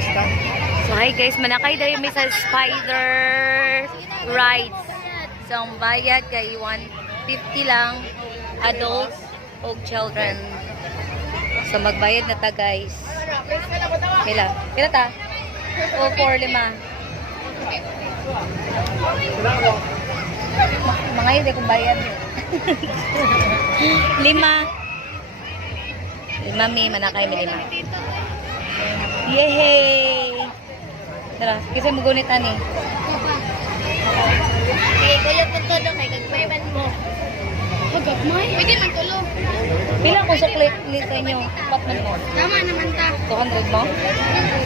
So hi guys, manakay dali may sa spider rides. So ang bayad kay 150 lang adults o children. So magbayad na ta guys. Pila? Pila ta? O 4-5. Mga yun, kung bayad. 5. 5 may manakay may 5. Yehey! Tara, kasi magunit ani. Sige, kulot mo todo kay gagmayman mo. Gagmay? Pwede man tulo. Pila kung sukli sa inyo? Patman mo? Tama naman ta. 200 mo?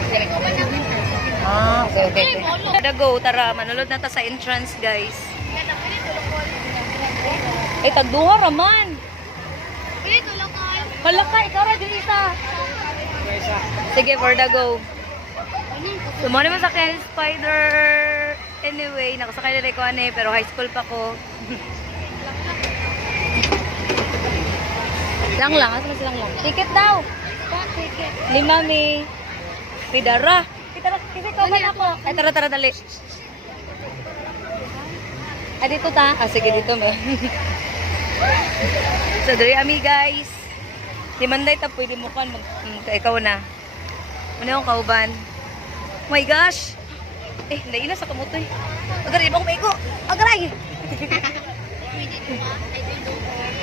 Dire ko ba naman ta? Ah, okay. Tara go, tara. Manulod na ta sa entrance, guys. Eh, tagduha raman. Pwede tulo ko. Malaka, ikaw ra dyan isa. Sige, for the go. Sumali mo sa akin, spider. Anyway, nakasakay na ko ane, pero high school pa ko. Lang, asa na silang lang? Ticket daw. Ticket. 5 may. Pidara. Kasi ko ba ako? Ay, tara, dali. Ah, dito ta? Ah, sige, dito mo. So, dali ami guys. Di manday ta, pwede mo kan. Ikaw na. Ano yung kauban? Oh my gosh! Eh, nailas sa kamutoy. Agaray, ibang ko. Agaray!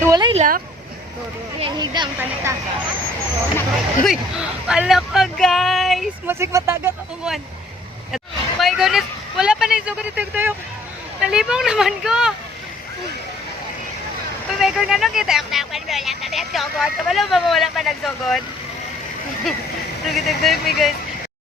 Walay lang. Yan, higdang panita. Uy, wala ka guys! Masig mataga ka kumuhan. My goodness, wala pa na yung sugod ito yung nalibong naman ko. Uy, my God, nga nung kita yung nakpan mo, wala ka na yung sugod. Kabalo ba mo wala pa nagsugod? Nagitagdag mi guys.